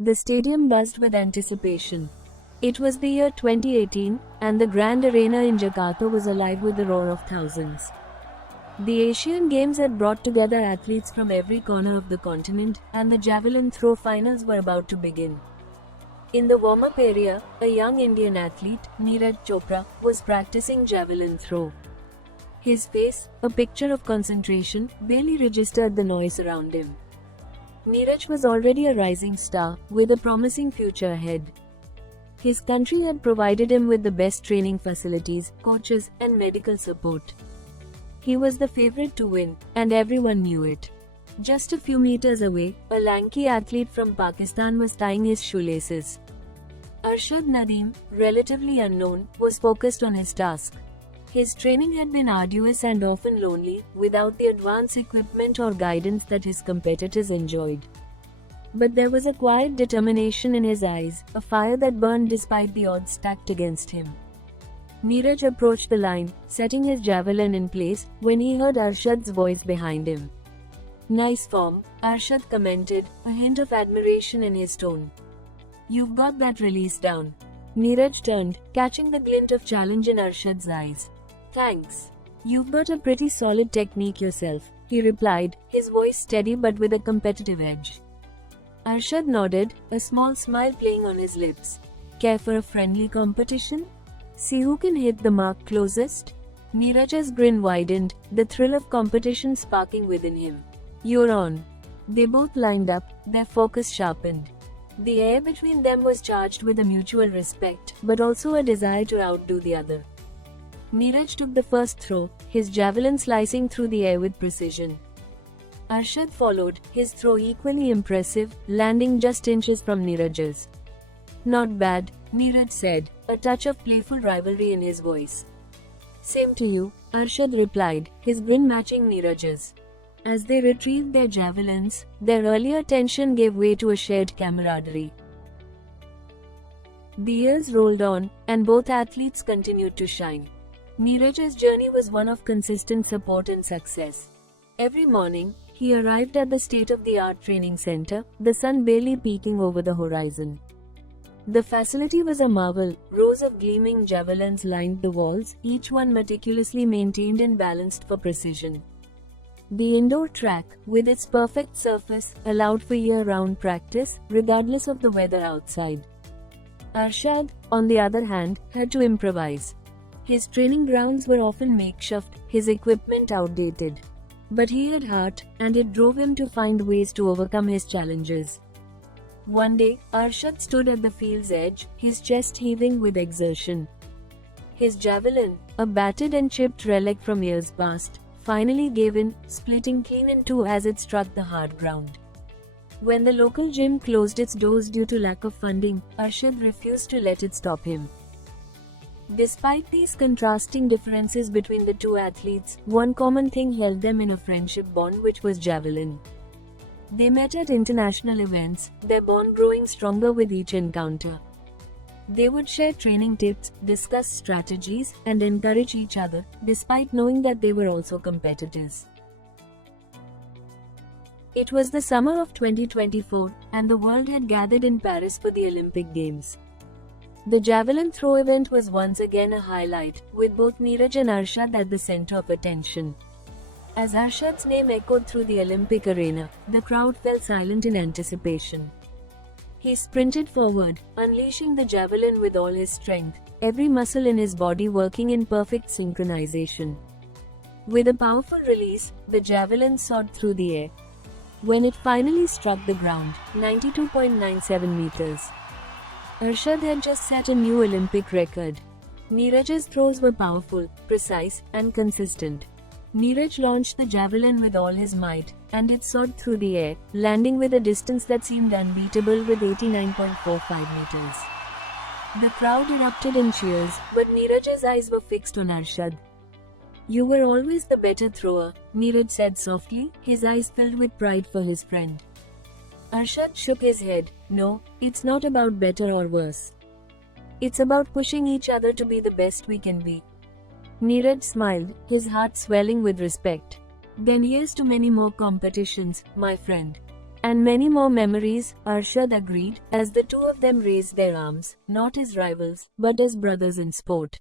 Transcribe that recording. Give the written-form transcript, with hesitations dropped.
The stadium buzzed with anticipation. It was the year 2018, and the Grand Arena in Jakarta was alive with the roar of thousands. The Asian Games had brought together athletes from every corner of the continent, and the javelin throw finals were about to begin. In the warm-up area, a young Indian athlete, Neeraj Chopra, was practicing javelin throw. His face, a picture of concentration, barely registered the noise around him. Neeraj was already a rising star, with a promising future ahead. His country had provided him with the best training facilities, coaches, and medical support. He was the favorite to win, and everyone knew it. Just a few meters away, a lanky athlete from Pakistan was tying his shoelaces. Arshad Nadeem, relatively unknown, was focused on his task. His training had been arduous and often lonely, without the advanced equipment or guidance that his competitors enjoyed. But there was a quiet determination in his eyes, a fire that burned despite the odds stacked against him. Neeraj approached the line, setting his javelin in place, when he heard Arshad's voice behind him. "Nice form," Arshad commented, a hint of admiration in his tone. "You've got that release down." Neeraj turned, catching the glint of challenge in Arshad's eyes. "Thanks. You've got a pretty solid technique yourself," he replied, his voice steady but with a competitive edge. Arshad nodded, a small smile playing on his lips. "Care for a friendly competition? See who can hit the mark closest?" Neeraj's grin widened, the thrill of competition sparking within him. "You're on." They both lined up, their focus sharpened. The air between them was charged with a mutual respect, but also a desire to outdo the other. Neeraj took the first throw, his javelin slicing through the air with precision. Arshad followed, his throw equally impressive, landing just inches from Neeraj's. "Not bad," Neeraj said, a touch of playful rivalry in his voice. "Same to you," Arshad replied, his grin matching Neeraj's. As they retrieved their javelins, their earlier tension gave way to a shared camaraderie. The years rolled on, and both athletes continued to shine. Neeraj's journey was one of consistent support and success. Every morning, he arrived at the state-of-the-art training center, the sun barely peeking over the horizon. The facility was a marvel, rows of gleaming javelins lined the walls, each one meticulously maintained and balanced for precision. The indoor track, with its perfect surface, allowed for year-round practice, regardless of the weather outside. Arshad, on the other hand, had to improvise. His training grounds were often makeshift, his equipment outdated. But he had heart, and it drove him to find ways to overcome his challenges. One day, Arshad stood at the field's edge, his chest heaving with exertion. His javelin, a battered and chipped relic from years past, finally gave in, splitting clean in two as it struck the hard ground. When the local gym closed its doors due to lack of funding, Arshad refused to let it stop him. Despite these contrasting differences between the two athletes, one common thing held them in a friendship bond, which was javelin. They met at international events, their bond growing stronger with each encounter. They would share training tips, discuss strategies, and encourage each other, despite knowing that they were also competitors. It was the summer of 2024, and the world had gathered in Paris for the Olympic Games. The javelin throw event was once again a highlight, with both Neeraj and Arshad at the center of attention. As Arshad's name echoed through the Olympic arena, the crowd fell silent in anticipation. He sprinted forward, unleashing the javelin with all his strength, every muscle in his body working in perfect synchronization. With a powerful release, the javelin soared through the air. When it finally struck the ground, 92.97 meters, Arshad had just set a new Olympic record. Neeraj's throws were powerful, precise, and consistent. Neeraj launched the javelin with all his might, and it soared through the air, landing with a distance that seemed unbeatable with 89.45 meters. The crowd erupted in cheers, but Neeraj's eyes were fixed on Arshad. "You were always the better thrower," Neeraj said softly, his eyes filled with pride for his friend. Arshad shook his head. "No, it's not about better or worse. It's about pushing each other to be the best we can be." Neeraj smiled, his heart swelling with respect. "Then here's to many more competitions, my friend." And many more memories, Arshad agreed, as the two of them raised their arms, not as rivals, but as brothers in sport.